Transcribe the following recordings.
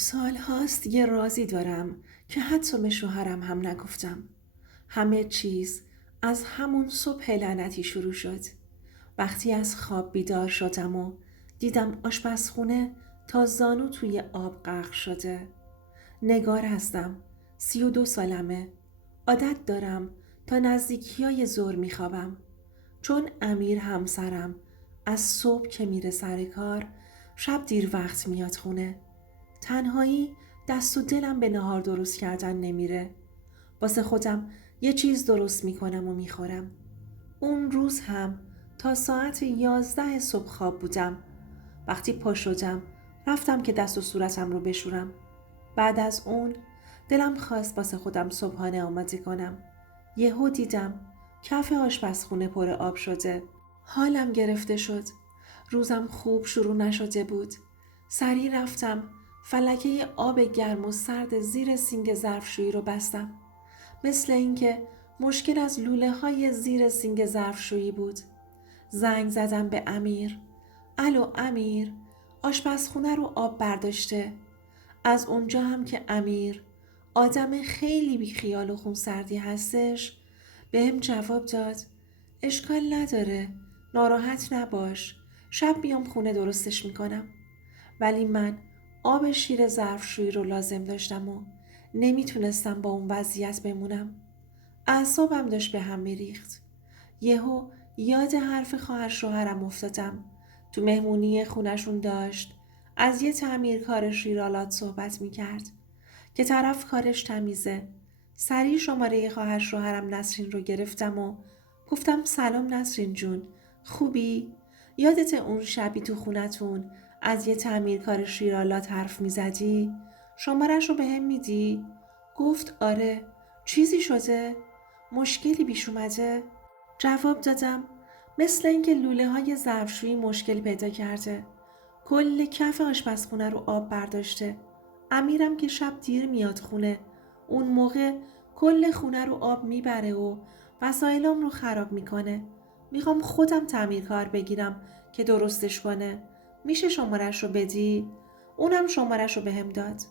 سال هاست یه رازی دارم که حتی به شوهرم هم نگفتم. همه چیز از همون صبح لعنتی شروع شد. وقتی از خواب بیدار شدم و دیدم آشپزخونه تا زانو توی آب غرق شده. نگار هستم. 32 سالمه. عادت دارم تا نزدیکی ظهر میخوابم. چون امیر همسرم از صبح که میره سر کار شب دیر وقت میاد خونه. تنهایی دست و دلم به نهار درست کردن نمیره. واسه خودم یه چیز درست میکنم و میخورم. اون روز هم تا ساعت 11 صبح خواب بودم. وقتی پا شدم رفتم که دست و صورتم رو بشورم. بعد از اون دلم خواست واسه خودم صبحانه آماده کنم. یهو دیدم کف آشپزخونه پر آب شده. حالم گرفته شد. روزم خوب شروع نشده بود. سریع رفتم فلکه آب گرم و سرد زیر سینک ظرفشویی رو بستم. مثل اینکه مشکل از لوله های زیر سینک ظرفشویی بود. زنگ زدم به امیر. الو امیر، آشپزخونه رو آب برداشته. از اونجا هم که امیر آدم خیلی بیخیال و خونسردی هستش بهم جواب داد اشکال نداره، ناراحت نباش، شب بیام خونه درستش میکنم. ولی من آب شیر ظرفشویی رو لازم داشتم و نمیتونستم با اون وضعیت بمونم. اعصابم داشت به هم میریخت. یهو یاد حرف خواهر شوهرم افتادم. تو مهمونی خونشون داشت از یه تعمیرکار شیرالات صحبت میکرد که طرف کارش تمیزه. سریع شماره خواهر شوهرم نسرین رو گرفتم و گفتم سلام نسرین جون، خوبی؟ یادت اون شبی تو خونتون از یه تعمیرکار شیرالات حرف میزدی؟ شمارش رو به هم میدی؟ گفت آره. چیزی شده؟ مشکلی پیش اومده؟ جواب دادم مثل اینکه لوله های ظرفشویی مشکل پیدا کرده. کل کف آشپزخونه رو آب برداشته. امیرم که شب دیر میاد خونه. اون موقع کل خونه رو آب میبره و وسایلام رو خراب میکنه. میخوام خودم تعمیرکار بگیرم که درستش کنه. میشه شمارش رو بدی؟ اونم شمارش رو بهم داد.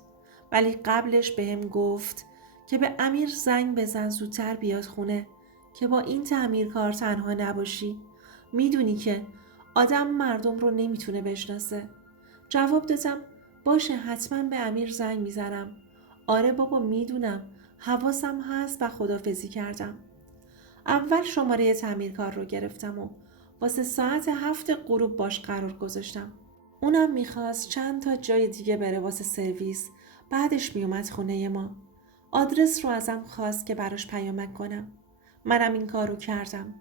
ولی قبلش بهم گفت که به امیر زنگ بزن زودتر بیاد خونه که با این تعمیرکار تنها نباشی. میدونی که آدم مردم رو نمیتونه بشناسه. جواب دادم باشه، حتما به امیر زنگ میزنم. آره بابا میدونم، حواسم هست و خدافزی کردم. اول شماره تعمیرکار رو گرفتم و واسه ساعت 7 غروب باش قرار گذاشتم. اونم میخواست چند تا جای دیگه بره واسه سرویس. بعدش میومد خونه ما. آدرس رو ازم خواست که براش پیامک کنم. منم این کار رو کردم.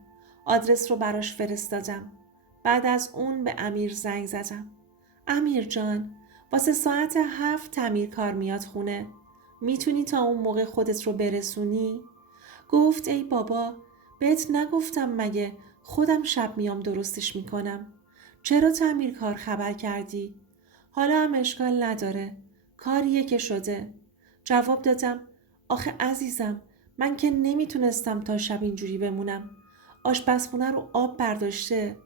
آدرس رو براش فرستادم. بعد از اون به امیر زنگ زدم. امیر جان، واسه ساعت 7 تعمیرکار میاد خونه. میتونی تا اون موقع خودت رو برسونی؟ گفت ای بابا، بهت نگفتم مگه خودم شب میام درستش میکنم. چرا تعمیرکار خبر کردی؟ حالا هم اشکال نداره. کاریه که شده. جواب دادم آخه عزیزم، من که نمیتونستم تا شب اینجوری بمونم. آشپزخونه رو آب برداشته.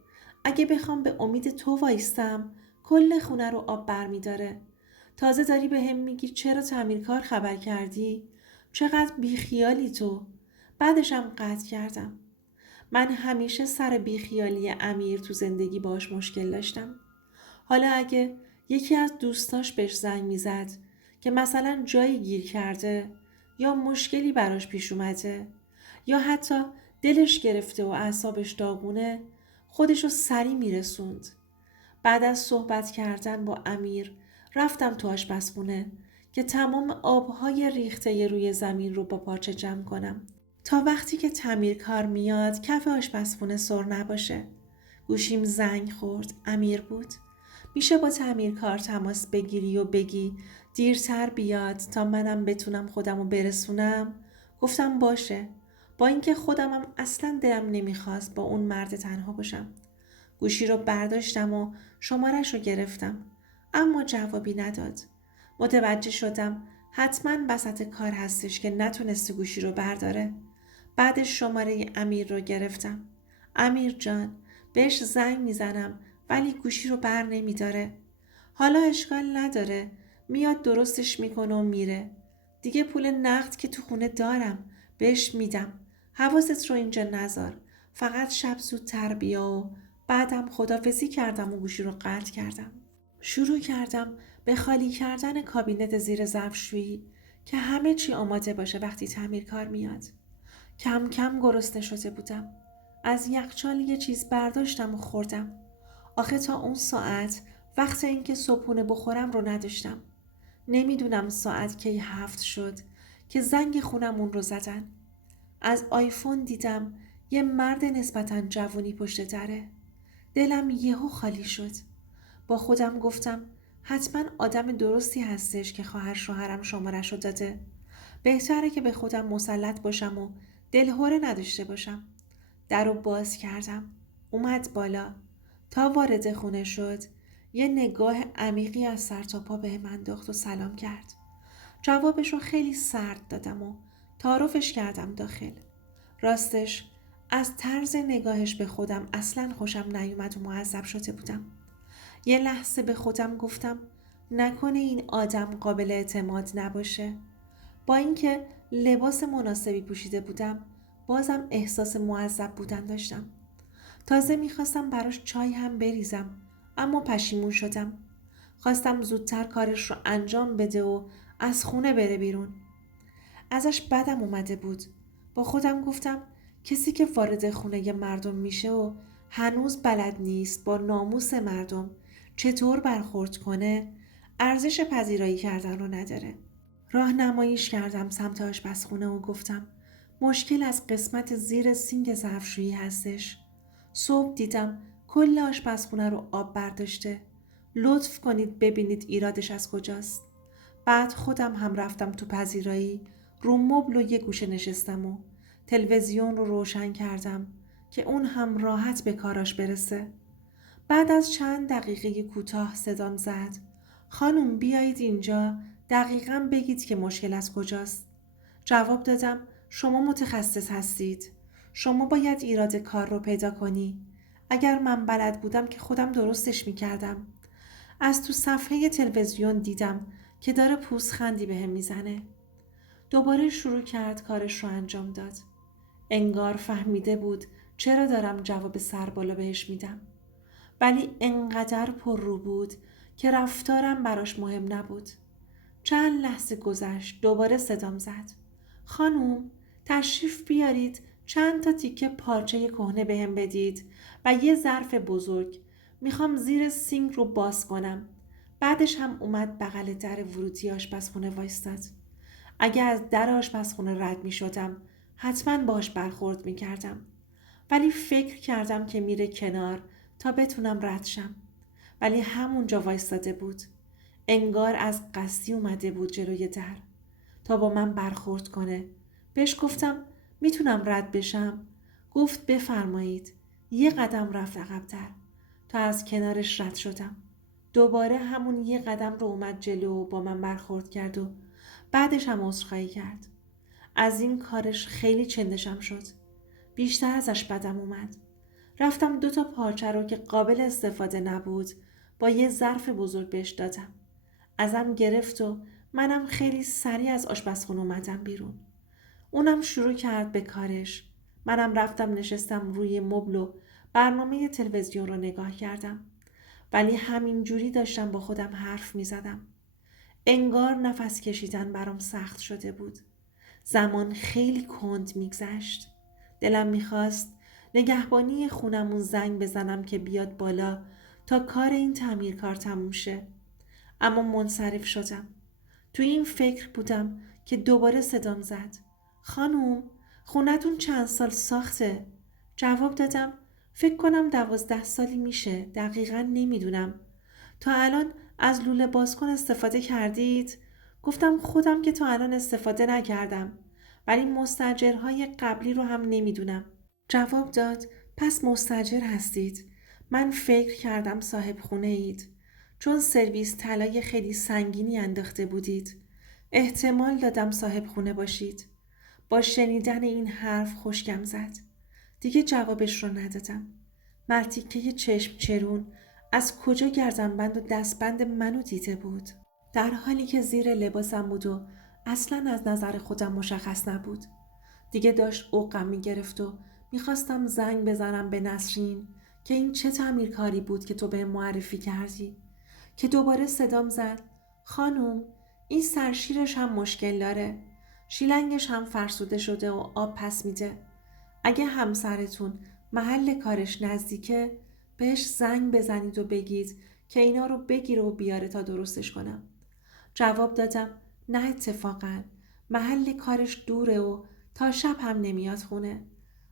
اگه بخوام به امید تو وایستم کل خونه رو آب برمیداره. تازه داری به هم میگی چرا تعمیرکار خبر کردی؟ چقدر بیخیالی تو. بعدشم قطع کردم. من همیشه سر بیخیالی امیر تو زندگی باش مشکل داشتم. حالا اگه یکی از دوستاش بهش زنگ میزد که مثلا جایی گیر کرده یا مشکلی براش پیش اومده یا حتی دلش گرفته و اعصابش داغونه، خودشو سری میرسوند. بعد از صحبت کردن با امیر رفتم تو آشپزخونه که تمام آبهای ریخته روی زمین رو با پاچه جمع کنم تا وقتی که تعمیرکار میاد کف آشپزخونه سر نباشه. گوشیم زنگ خورد. امیر بود. میشه با تعمیرکار تماس بگیری و بگی دیرتر بیاد تا منم بتونم خودمو برسونم؟ گفتم باشه، با اینکه خودمم اصلا دلم نمیخواست با اون مرد تنها باشم. گوشی رو برداشتم و شمارش رو گرفتم، اما جوابی نداد. متوجه شدم حتما وسط کار هستش که نتونسته گوشی رو برداره. بعدش شماره امیر رو گرفتم. امیر جان، بهش زنگ میزنم ولی گوشی رو بر نمیداره. حالا اشکال نداره، میاد درستش میکنه و میره. دیگه پول نقد که تو خونه دارم بهش میدم. حواست رو اینجا نذار. فقط شب زودتر بیا و بعدم خدافزی کردم و گوشی رو قطع کردم. شروع کردم به خالی کردن کابینت زیر ظرفشویی که همه چی آماده باشه وقتی تعمیرکار میاد. کم کم گرسنه شده بودم. از یخچال یه چیز برداشتم و خوردم. آخه تا اون ساعت وقت اینکه صبحونه بخورم رو نداشتم. نمیدونم ساعت کی 7 شد که زنگ خونمون رو زدن. از آیفون دیدم یه مرد نسبتاً جوونی پشت دره. دلم یهو خالی شد. با خودم گفتم حتما آدم درستی هستش که خواهر شوهرم شماره‌شو داده. بهتره که به خودم مسلط باشم و دلهره نداشته باشم. در رو باز کردم. اومد بالا. تا وارد خونه شد یه نگاه عمیقی از سر تا پا به من انداخت و سلام کرد. جوابش رو خیلی سرد دادم و تعارفش کردم داخل. راستش از طرز نگاهش به خودم اصلاً خوشم نیومد و معذب شده بودم. یه لحظه به خودم گفتم نکنه این آدم قابل اعتماد نباشه. با اینکه لباس مناسبی پوشیده بودم بازم احساس معذب بودن داشتم. تازه میخواستم براش چای هم بریزم اما پشیمون شدم. خواستم زودتر کارش رو انجام بده و از خونه بره بیرون. ازش بدم اومده بود. با خودم گفتم کسی که وارد خونه مردم میشه و هنوز بلد نیست با ناموس مردم چطور برخورد کنه ارزش پذیرایی کردن رو نداره. راهنماییش کردم سمت آشپزخونه و گفتم مشکل از قسمت زیر سینک ظرفشویی هستش. صبح دیدم کل آشپزخونه رو آب برداشته. لطف کنید ببینید ایرادش از کجاست. بعد خودم هم رفتم تو پذیرایی، رو مبل و یه گوشه نشستم و تلویزیون رو روشن کردم که اون هم راحت به کاراش برسه. بعد از چند دقیقه کوتاه صدام زد. خانم بیایید اینجا دقیقاً بگید که مشکل از کجاست. جواب دادم شما متخصص هستید. شما باید ایراد کار رو پیدا کنی. اگر من بلد بودم که خودم درستش میکردم. از تو صفحه تلویزیون دیدم که داره پوزخندی بهم میزنه. دوباره شروع کرد کارش رو انجام داد. انگار فهمیده بود چرا دارم جواب سربالا بهش میدم. ولی انقدر پر رو بود که رفتارم براش مهم نبود. چند لحظه گذشت دوباره صدام زد. خانوم تشریف بیارید چند تا تیکه پارچه کهنه بهم بدید و یه ظرف بزرگ. میخوام زیر سینک رو باز کنم. بعدش هم اومد بغل در ورودی آشپزخونه وایستاد. اگه از در آشپزخونه رد میشدم حتما باش برخورد میکردم. ولی فکر کردم که میره کنار تا بتونم رد شم. ولی همونجا وایستاده بود. انگار از قصدی اومده بود جلوی در تا با من برخورد کنه. بهش گفتم میتونم رد بشم؟ گفت بفرمایید. یه قدم رفت عقب‌تر تا از کنارش رد شدم. دوباره همون یه قدم رو اومد جلو و با من برخورد کرد و بعدش هم عذرخواهی کرد. از این کارش خیلی چندشم شد. بیشتر ازش بدم اومد. رفتم 2 تا پارچه رو که قابل استفاده نبود با یه ظرف بزرگ بهش دادم. ازم گرفت و منم خیلی سریع از آشپزخونه اومدم بیرون. اونم شروع کرد به کارش. منم رفتم نشستم روی مبل و برنامه تلویزیون رو نگاه کردم. ولی همین جوری داشتم با خودم حرف می زدم. انگار نفس کشیدن برام سخت شده بود. زمان خیلی کند میگذشت. دلم میخواست نگهبانی خونمون زنگ بزنم که بیاد بالا تا کار این تعمیرکار تموم شه. اما منصرف شدم. تو این فکر بودم که دوباره صدام زد. خانوم خونتون چند سال ساخته؟ جواب دادم فکر کنم 12 سالی میشه. دقیقاً نمیدونم. تا الان از لوله بازکن استفاده کردید؟ گفتم خودم که تا الان استفاده نکردم. ولی مستاجرهای قبلی رو هم نمیدونم. جواب داد پس مستاجر هستید. من فکر کردم صاحب خونه اید. چون سرویس طلای خیلی سنگینی انداخته بودید. احتمال دادم صاحب خونه باشید. با شنیدن این حرف خشکم زد. دیگه جوابش رو ندادم. مرتیکه چشم چرون از کجا گردنبند و دستبند منو دیده بود؟ در حالی که زیر لباسم بود و اصلا از نظر خودم مشخص نبود. دیگه داشت عقم میگرفت و میخواستم زنگ بزنم به نسرین که این چه تعمیرکاری بود که تو به معرفی کردی، که دوباره صدام زد: خانوم، این سرشیرش هم مشکل داره، شیلنگش هم فرسوده شده و آب پس میده. اگه همسرتون محل کارش نزدیکه بهش زنگ بزنید و بگید که اینا رو بگیره و بیاره تا درستش کنم. جواب دادم: نه اتفاقا محل کارش دوره و تا شب هم نمیاد خونه.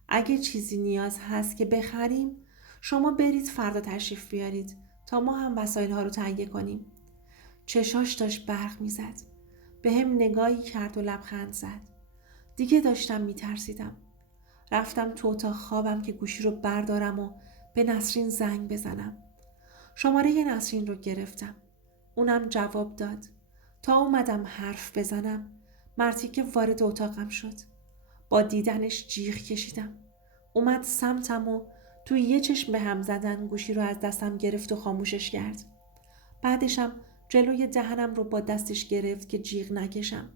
اگه چیزی نیاز هست که بخریم شما برید فردا تشریف بیارید تا ما هم وسایل ها رو تهیه کنیم. چشاش داشت برق میزد. به هم نگاهی کرد و لبخند زد. دیگه داشتم میترسیدم. رفتم تو اتاق خوابم که گوشی رو بردارم و به نسرین زنگ بزنم. شماره نسرین رو گرفتم. اونم جواب داد. تا اومدم حرف بزنم مرتی که وارد اتاقم شد. با دیدنش جیغ کشیدم. اومد سمتم و توی یه چشم به هم زدن گوشی رو از دستم گرفت و خاموشش کرد. بعدشم جلوی دهنم رو با دستش گرفت که جیغ نکشم.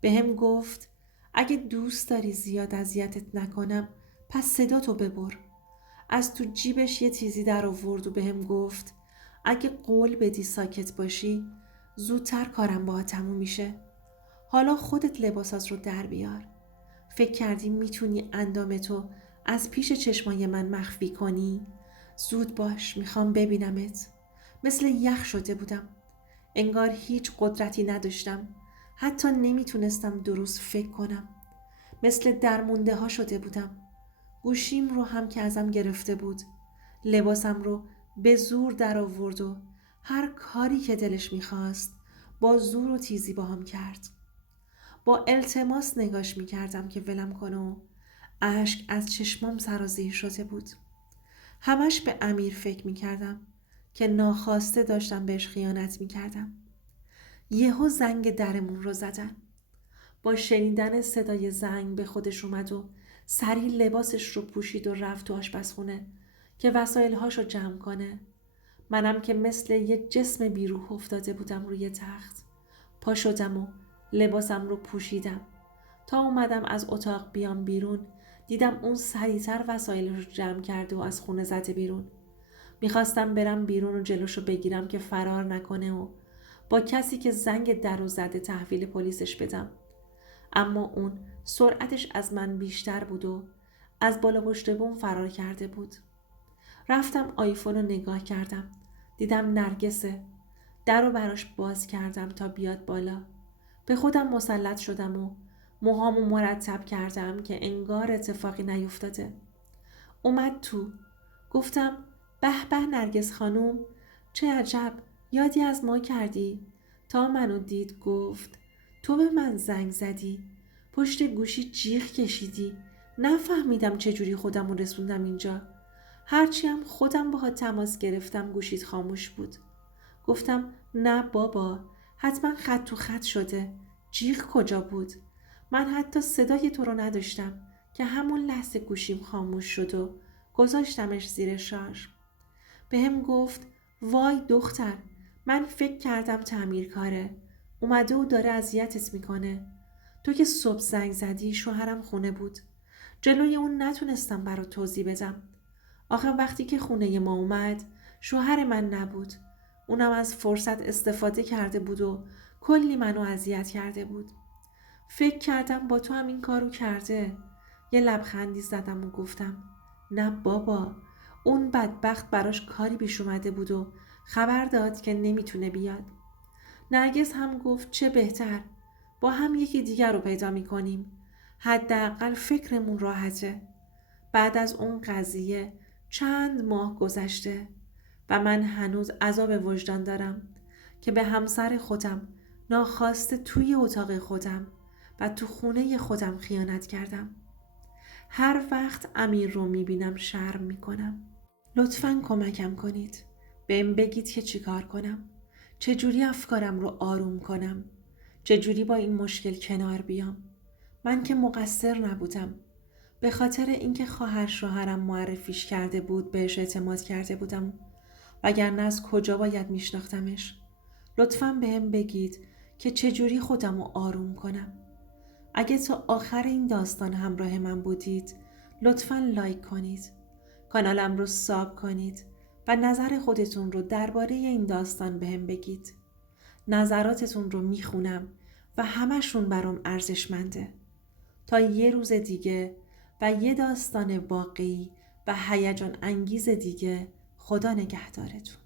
به هم گفت: اگه دوست داری زیاد اذیتت نکنم پس صداتو ببر. از تو جیبش یه تیزی در آورد و به هم گفت: اگه قول بدی ساکت باشی زودتر کارم باهات تموم میشه. حالا خودت لباسات رو در بیار. فکر کردی میتونی اندامتو از پیش چشمای من مخفی کنی؟ زود باش، میخوام ببینمت. مثل یخ شده بودم. انگار هیچ قدرتی نداشتم. حتی نمیتونستم درست فکر کنم. مثل درمونده ها شده بودم. گوشیم رو هم که ازم گرفته بود. لباسم رو به زور در آورد و هر کاری که دلش میخواست با زور و تیزی با هم کرد. با التماس نگاش میکردم که ولم کنه و اشک از چشمام سرازیر شده بود. همش به امیر فکر میکردم که ناخواسته داشتم بهش خیانت میکردم. یهو زنگ درمون رو زدن. با شنیدن صدای زنگ به خودش اومد و سریع لباسش رو پوشید و رفت تو آشپزخونه که وسایلهاش رو جمع کنه. منم که مثل یه جسم بیروح افتاده بودم روی تخت. پا شدم و لباسم رو پوشیدم. تا اومدم از اتاق بیام بیرون دیدم اون سریعتر وسایلش رو جمع کرده و از خونه زده بیرون. میخواستم برم بیرون و جلوشو بگیرم که فرار نکنه و با کسی که زنگ در رو زده تحویل پلیسش بدم. اما اون سرعتش از من بیشتر بود و از بالا پشت بوم فرار کرده بود. رفتم آیفون رو نگاه کردم. دیدم نرگسه. در رو براش باز کردم تا بیاد بالا. به خودم مسلط شدم و موهامو مرتب کردم که انگار اتفاقی نیفتاده. اومد تو. گفتم: به به نرگس خانوم، چه عجب، یادی از ما کردی؟ تا منو دید گفت: تو به من زنگ زدی؟ پشت گوشی جیغ کشیدی. نفهمیدم چجوری خودمو رسوندم اینجا. هرچی هم خودم باهات تماس گرفتم گوشیت خاموش بود. گفتم: نه بابا، حتما خط تو خط شده. جیغ کجا بود؟ من حتی صدای تو رو نداشتم که همون لحظه گوشیم خاموش شد و گذاشتمش زیر شارژ. بهم گفت: وای دختر، من فکر کردم تعمیرکاره. اومده و داره اذیتت میکنه. تو که صبح زنگ زدی شوهرم خونه بود. جلوی اون نتونستم برات توضیح بدم. آخه وقتی که خونه ما اومد شوهر من نبود. اونم از فرصت استفاده کرده بود و کلی منو اذیت کرده بود. فکر کردم با تو هم این کارو کرده. یه لبخندی زدم و گفتم: نه بابا، اون بدبخت براش کاری پیش اومده بود و خبر داد که نمیتونه بیاد. نرگس هم گفت: چه بهتر، با هم یکی دیگر رو پیدا میکنیم. حداقل فکرمون راحته. بعد از اون قضیه چند ماه گذشته و من هنوز عذاب وجدان دارم که به همسر خودم ناخواسته توی اتاق خودم و تو خونه خودم خیانت کردم. هر وقت امیر رو میبینم شرم میکنم. لطفاً کمکم کنید. بهم بگید که چیکار کنم. چجوری افکارم رو آروم کنم. چجوری با این مشکل کنار بیام. من که مقصر نبودم. به خاطر اینکه خواهر شوهرم معرفیش کرده بود بهش اعتماد کرده بودم. وگرنه از کجا باید میشناختمش؟ لطفاً بهم بگید که چجوری خودم رو آروم کنم. اگه تا آخر این داستان همراه من بودید لطفاً لایک کنید. کانالم رو ساب کنید و نظر خودتون رو درباره این داستان بهم بگید. نظراتتون رو میخونم و همشون برام ارزشمنده. تا یه روز دیگه و یه داستان واقعی و هیجان انگیز دیگه، خدا نگهدارتون.